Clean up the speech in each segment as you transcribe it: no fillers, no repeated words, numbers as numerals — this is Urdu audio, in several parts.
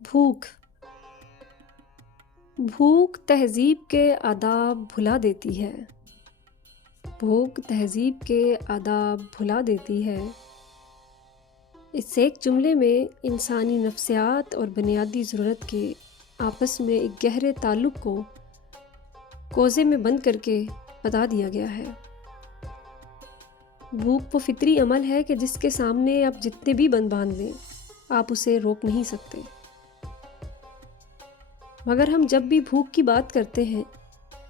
بھوک بھوک تہذیب کے آداب بھلا دیتی ہے۔ بھوک تہذیب کے آداب بھلا دیتی ہے۔ اس ایک جملے میں انسانی نفسیات اور بنیادی ضرورت کے آپس میں ایک گہرے تعلق کو کوزے میں بند کر کے بتا دیا گیا ہے۔ بھوک وہ فطری عمل ہے کہ جس کے سامنے آپ جتنے بھی بند باندھ لیں آپ اسے روک نہیں سکتے، مگر ہم جب بھی بھوک کی بات کرتے ہیں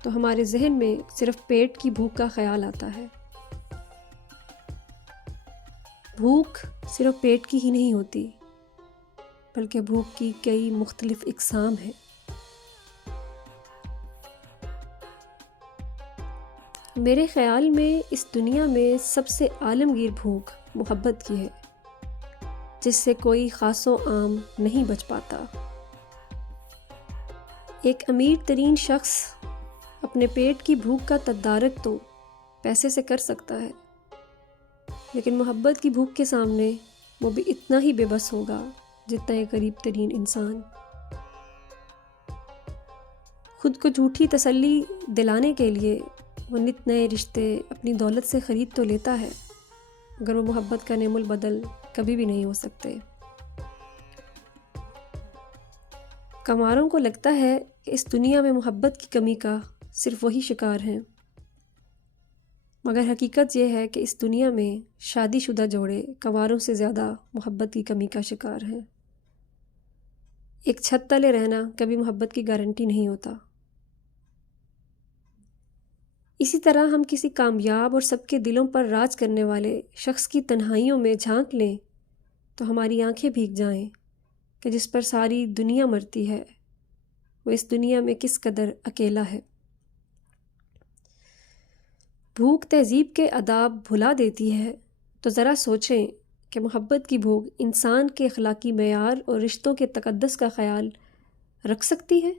تو ہمارے ذہن میں صرف پیٹ کی بھوک کا خیال آتا ہے۔ بھوک صرف پیٹ کی ہی نہیں ہوتی، بلکہ بھوک کی کئی مختلف اقسام ہیں۔ میرے خیال میں اس دنیا میں سب سے عالمگیر بھوک محبت کی ہے، جس سے کوئی خاص و عام نہیں بچ پاتا۔ ایک امیر ترین شخص اپنے پیٹ کی بھوک کا تدارک تو پیسے سے کر سکتا ہے، لیکن محبت کی بھوک کے سامنے وہ بھی اتنا ہی بے بس ہوگا جتنا ایک غریب ترین انسان۔ خود کو جھوٹی تسلی دلانے کے لیے وہ نت نئے رشتے اپنی دولت سے خرید تو لیتا ہے، مگر وہ محبت کا نعم البدل کبھی بھی نہیں ہو سکتے۔ کماروں کو لگتا ہے کہ اس دنیا میں محبت کی کمی کا صرف وہی شکار ہیں، مگر حقیقت یہ ہے کہ اس دنیا میں شادی شدہ جوڑے کنواروں سے زیادہ محبت کی کمی کا شکار ہیں۔ ایک چھت تلے رہنا کبھی محبت کی گارنٹی نہیں ہوتا۔ اسی طرح ہم کسی کامیاب اور سب کے دلوں پر راج کرنے والے شخص کی تنہائیوں میں جھانک لیں تو ہماری آنکھیں بھیگ جائیں کہ جس پر ساری دنیا مرتی ہے وہ اس دنیا میں کس قدر اکیلا ہے۔ بھوک تہذیب کے آداب بھلا دیتی ہے تو ذرا سوچیں کہ محبت کی بھوک انسان کے اخلاقی معیار اور رشتوں کے تقدس کا خیال رکھ سکتی ہے؟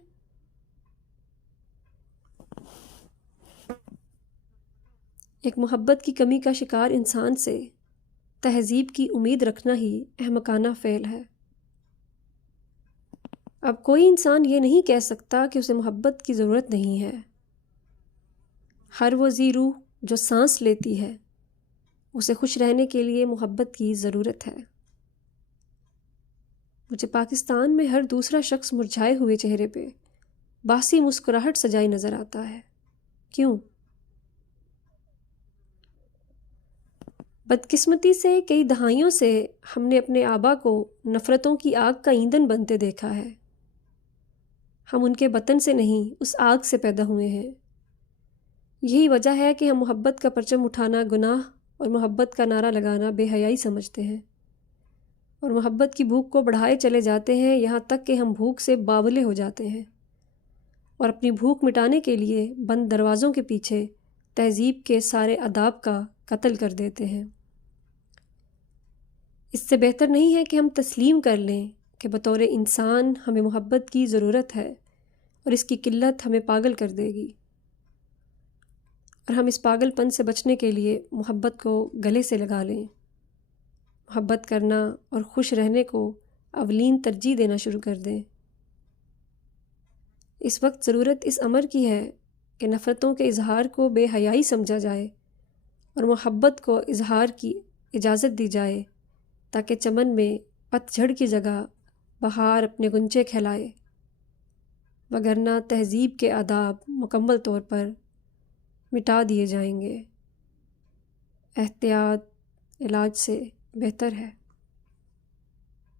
ایک محبت کی کمی کا شکار انسان سے تہذیب کی امید رکھنا ہی احمقانہ فعل ہے۔ اب کوئی انسان یہ نہیں کہہ سکتا کہ اسے محبت کی ضرورت نہیں ہے۔ ہر وہ ذی روح جو سانس لیتی ہے اسے خوش رہنے کے لیے محبت کی ضرورت ہے۔ مجھے پاکستان میں ہر دوسرا شخص مرجھائے ہوئے چہرے پہ باسی مسکراہٹ سجائی نظر آتا ہے۔ کیوں؟ بدقسمتی سے کئی دہائیوں سے ہم نے اپنے آبا کو نفرتوں کی آگ کا ایندھن بنتے دیکھا ہے۔ ہم ان کے وطن سے نہیں اس آگ سے پیدا ہوئے ہیں۔ یہی وجہ ہے کہ ہم محبت کا پرچم اٹھانا گناہ اور محبت کا نعرہ لگانا بے حیائی سمجھتے ہیں، اور محبت کی بھوک کو بڑھائے چلے جاتے ہیں یہاں تک کہ ہم بھوک سے باولے ہو جاتے ہیں اور اپنی بھوک مٹانے کے لیے بند دروازوں کے پیچھے تہذیب کے سارے آداب کا قتل کر دیتے ہیں۔ اس سے بہتر نہیں ہے کہ ہم تسلیم کر لیں کہ بطور انسان ہمیں محبت کی ضرورت ہے اور اس کی قلت ہمیں پاگل کر دے گی، اور ہم اس پاگل پن سے بچنے کے لیے محبت کو گلے سے لگا لیں، محبت کرنا اور خوش رہنے کو اولین ترجیح دینا شروع کر دیں۔ اس وقت ضرورت اس امر کی ہے کہ نفرتوں کے اظہار کو بے حیائی سمجھا جائے اور محبت کو اظہار کی اجازت دی جائے، تاکہ چمن میں پت جھڑ کی جگہ بہار اپنے گنچے کھلائے، وگرنہ تہذیب کے آداب مکمل طور پر مٹا دیے جائیں گے۔ احتیاط علاج سے بہتر ہے۔